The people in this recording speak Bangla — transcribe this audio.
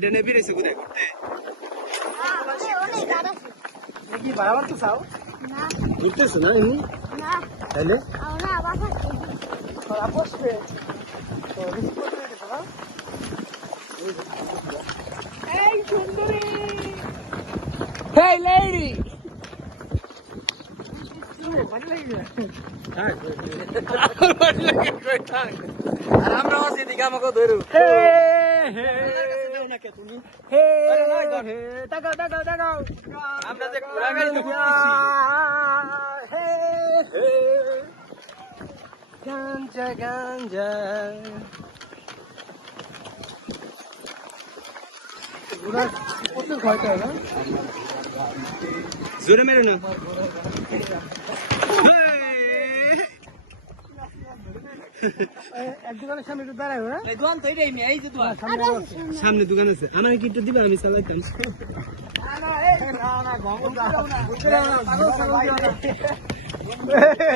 এটা নিয়ে বেরিয়েছে কোথায় করতে কি বাড়াবার তো চাও ঘুরতেছো না এমনি তাহলে বসবে এই সুন্দরী হেই লেডি আর আমরা আছি দিকে আমাকে ধরো আমরা যে ঘোড়া গাড়ি গাঞ্জা গাঞ্জা ঘোড়া প্রচুর ভয় করে না জোরে মেরে না এক দোকানের সামনে একটু দাঁড়ায় হ্যাঁ দোকান তো এটাই মেয়ে এই যে দোকান সামনে দোকান আছে আমাকে কি একটু দিবা আমি চালাইতাম না না